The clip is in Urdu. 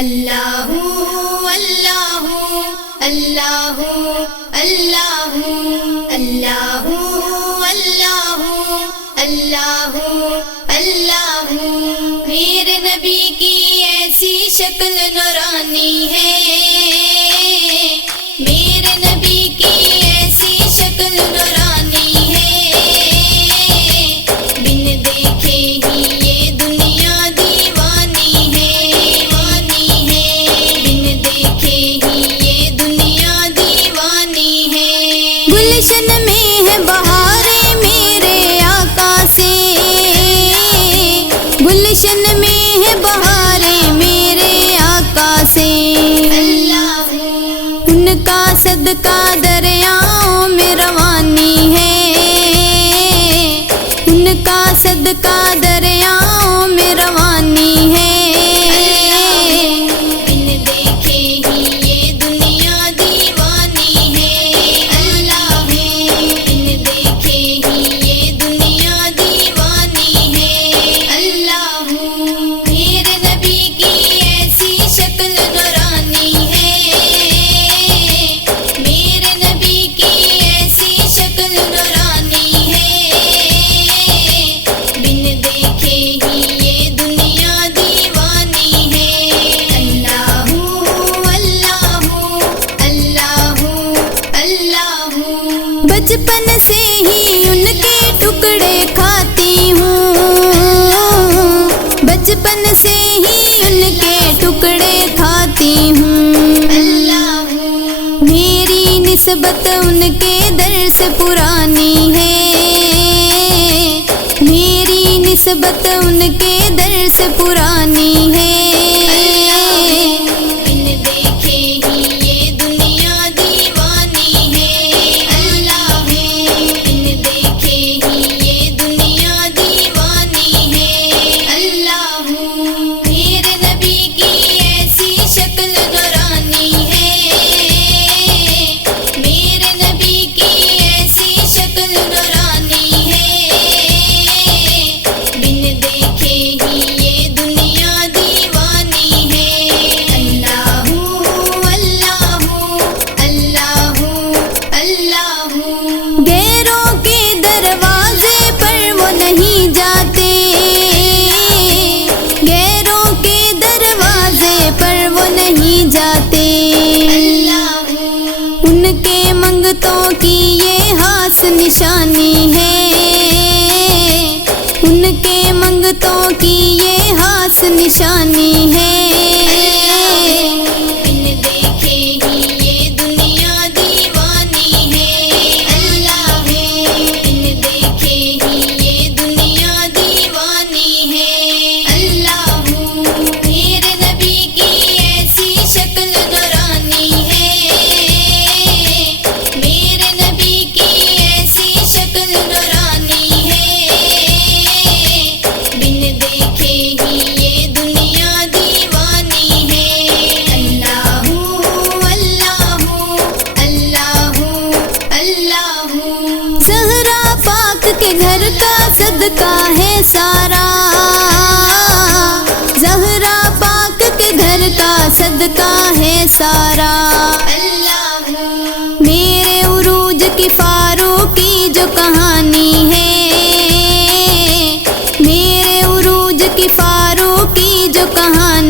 اللہ اللہ اللہ اللہ اللہ اللہ اللہ اللہ میرے نبی کی ایسی شکل نورانی ہے، میرے نبی کی ایسی شکل نورانی ہے، بن دیکھے ہی یہ دنیا دیوانی ہے، دیوانی ہے، بن دیکھے ہی یہ دنیا دیوانی ہے۔ گلشن میں ہے بہاریں میرے آقا سے، گلشن میں ہے بہاریں میرے آقا سے، اللہ ان کا صدقہ دریاؤں میں روانی ہے، ان کا صدقہ دریاؤں میں روانی ہے، بن دیکھے ہی یہ دنیا دیوانی ہے، اللہ بن دیکھے ہی یہ دنیا دیوانی ہے، اللہ میرے نبی کی ایسی شکل نورانی ہے، میرے نبی کی ایسی شکل نورانی ہے، بن دیکھے ہی یہ دنیا دیوانی ہے، اللہ اللہ اللہ اللہ۔ بچپن سے ہی ان کے ٹکڑے کھاتی ہوں، بچپن سے ہی ان کے ٹکڑے کھاتی ہوں، اللہ میری نسبت ان کے در سے پرانی ہے، میری نسبت ان کے در سے پرانی ہے، بن دیکھے ہی یہ دنیا دیوانی ہے، اللہ بن دیکھے ہی یہ دنیا دیوانی ہے، اللہ میرے نبی کی ایسی شکل نورانی ہے، میرے نبی کی ایسی شکل نورانی ہے، بن دیکھے ہی یہ دنیا دیوانی ہے، اللہ اللہ اللہ اللہ۔ غیروں کے دروازے پر وہ نہیں جاتے، غیروں کے دروازے پر وہ نہیں جاتے، اللہ ان کے منگتوں کی یہ خاص نشانی ہے، ان کے منگتوں کی یہ خاص نشانی ہے، بن دیکھے ہی یہ دنیا دیوانی ہے، اللہ بن دیکھے ہی یہ دنیا دیوانی ہے، اللہ میرے نبی کی ایسی شکل نورانی ہے، میرے نبی کی ایسی شکل نورانی ہے، بن دیکھے ہی یہ دنیا دیوانی ہے، اللہ اللہ اللہ اللہ۔ زہرا پاک کے گھر کا صدقہ ہے سارا، زہرا پاک کے گھر کا صدقہ ہے سارا، اللہ میرے عروج کی فاروقی جو کہانی ہے، میرے عروج کی فاروقی جو کہانی